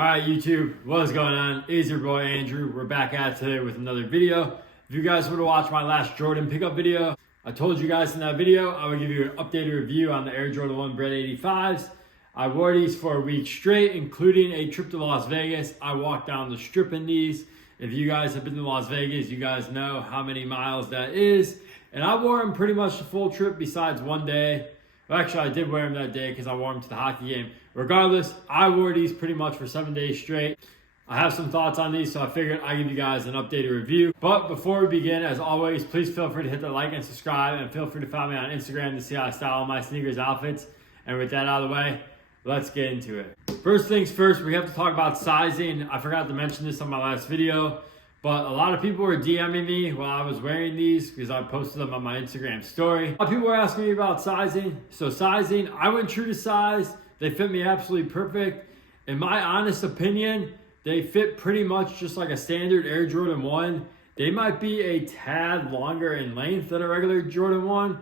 Alright YouTube, what is going on? It's your boy Andrew. We're back at it today with another video. If you guys want to watch my last Jordan pickup video, I told you guys in that video I would give you an updated review on the Air Jordan 1 Bred 85s. I wore these for a week straight, including a trip to Las Vegas. I walked down the strip in these. If you guys have been to Las Vegas, you guys know how many miles that is. And I wore them pretty much the full trip besides one day. Well, actually, I did wear them that day because I wore them to the hockey game. Regardless, I wore these pretty much for 7 days straight. I have some thoughts on these, so I figured I'd give you guys an updated review. But before we begin, as always, please feel free to hit the like and subscribe, and feel free to follow me on Instagram to see how I style my sneakers outfits. And with that out of the way, let's get into it. First things first, we have to talk about sizing. I forgot to mention this on my last video, but a lot of people were DMing me while I was wearing these because I posted them on my Instagram story. A lot of people were asking me about sizing. So sizing, I went true to size. They fit me absolutely perfect. In my honest opinion, they fit pretty much just like a standard Air Jordan 1. They might be a tad longer in length than a regular Jordan 1,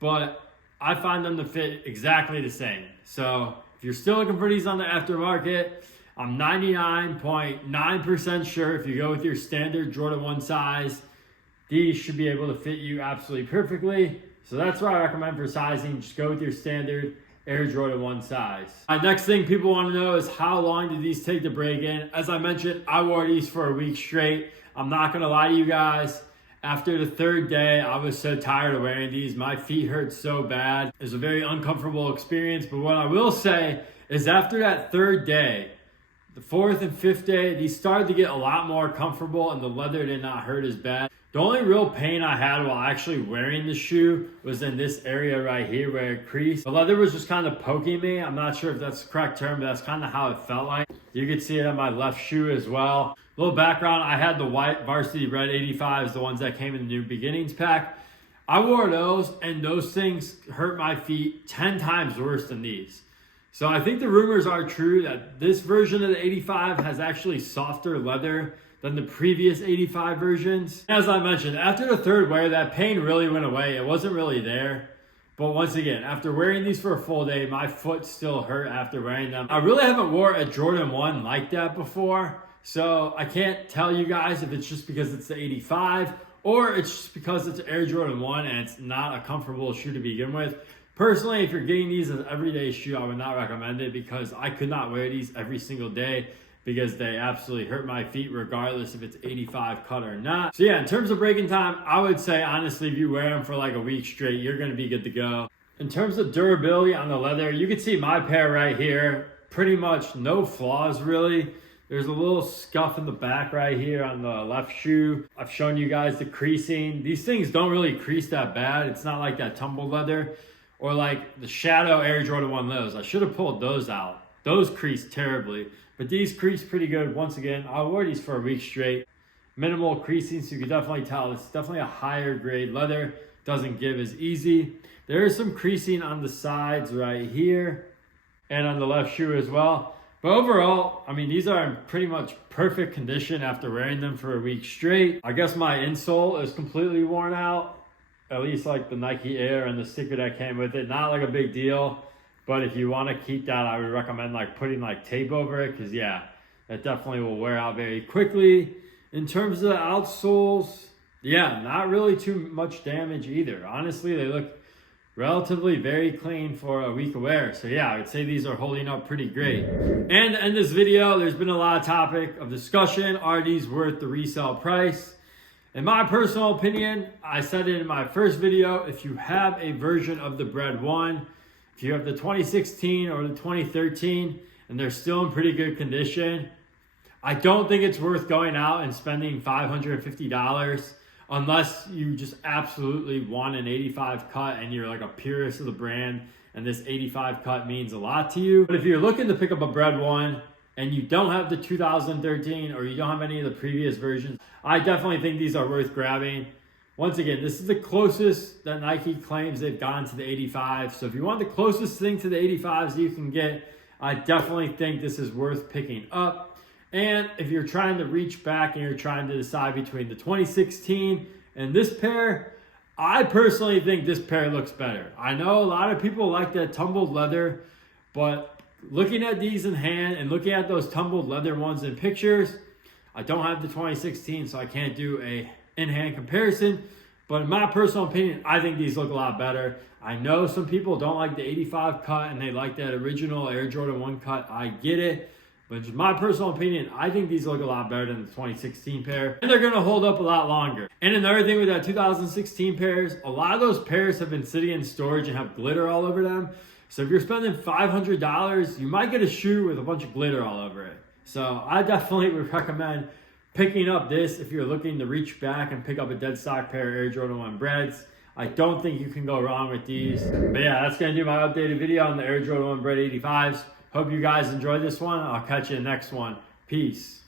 but I find them to fit exactly the same. So if you're still looking for these on the aftermarket, I'm 99.9% sure if you go with your standard Jordan 1 size, these should be able to fit you absolutely perfectly. So that's what I recommend for sizing. Just go with your standard Air Jordan 1 size. Next thing people want to know is how long did these take to break in? As I mentioned, I wore these for a week straight. I'm not going to lie to you guys. After the third day, I was so tired of wearing these. My feet hurt so bad. It was a very uncomfortable experience. But what I will say is after that third day, the fourth and fifth day, these started to get a lot more comfortable and the leather did not hurt as bad. The only real pain I had while actually wearing the shoe was in this area right here where it creased. The leather was just kind of poking me. I'm not sure if that's the correct term, but that's kind of how it felt like. You could see it on my left shoe as well. A little background, I had the white varsity red 85s, the ones that came in the new beginnings pack. I wore those and those things hurt my feet 10 times worse than these. So I think the rumors are true that this version of the 85 has actually softer leather than the previous 85 versions. As I mentioned, after the third wear, that pain really went away. It wasn't really there. But once again, after wearing these for a full day, my foot still hurt after wearing them. I really haven't wore a Jordan 1 like that before. So I can't tell you guys if it's just because it's the 85 or it's just because it's Air Jordan 1 and it's not a comfortable shoe to begin with. Personally, if you're getting these as an everyday shoe, I would not recommend it because I could not wear these every single day because they absolutely hurt my feet regardless if it's 85 cut or not. So yeah, in terms of breaking time, I would say honestly, if you wear them for like a week straight, you're gonna be good to go. In terms of durability on the leather, you can see my pair right here, pretty much no flaws really. There's a little scuff in the back right here on the left shoe. I've shown you guys the creasing. These things don't really crease that bad. It's not like that tumbled leather. Or like the Shadow Air Jordan 1 lows. I should have pulled those out. Those crease terribly. But these crease pretty good. Once again, I wore these for a week straight. Minimal creasing, so you can definitely tell it's definitely a higher grade leather. Doesn't give as easy. There is some creasing on the sides right here. And on the left shoe as well. But overall, I mean, these are in pretty much perfect condition after wearing them for a week straight. I guess my insole is completely worn out. At least like the Nike Air and the sticker that came with it. Not like a big deal, but if you want to keep that, I would recommend like putting like tape over it because yeah, that definitely will wear out very quickly. In terms of the outsoles, yeah, not really too much damage either. Honestly, they look relatively very clean for a week of wear. So yeah, I would say these are holding up pretty great. And to end this video, there's been a lot of topic of discussion. Are these worth the resale price? In my personal opinion, I said it in my first video, if you have a version of the Bred 1, if you have the 2016 or the 2013, and they're still in pretty good condition, I don't think it's worth going out and spending $550 unless you just absolutely want an 85 cut and you're like a purist of the brand and this 85 cut means a lot to you. But if you're looking to pick up a Bred 1, and you don't have the 2013 or you don't have any of the previous versions, I definitely think these are worth grabbing. Once again, this is the closest that Nike claims they've gotten to the 85. So if you want the closest thing to the 85s you can get, I definitely think this is worth picking up. And if you're trying to reach back and you're trying to decide between the 2016 and this pair, I personally think this pair looks better. I know a lot of people like that tumbled leather, but looking at these in hand and looking at those tumbled leather ones in pictures, I don't have the 2016, so I can't do a in-hand comparison. But in my personal opinion, I think these look a lot better. I know some people don't like the 85 cut and they like that original Air Jordan 1 cut. I get it. But just my personal opinion, I think these look a lot better than the 2016 pair. And they're going to hold up a lot longer. And another thing with that 2016 pairs, a lot of those pairs have been sitting in storage and have glitter all over them. So if you're spending $500, you might get a shoe with a bunch of glitter all over it. So I definitely would recommend picking up this if you're looking to reach back and pick up a dead stock pair of Air Jordan 1 Breds. I don't think you can go wrong with these. But yeah, that's going to do my updated video on the Air Jordan 1 Bred 85s. Hope you guys enjoyed this one. I'll catch you in the next one. Peace.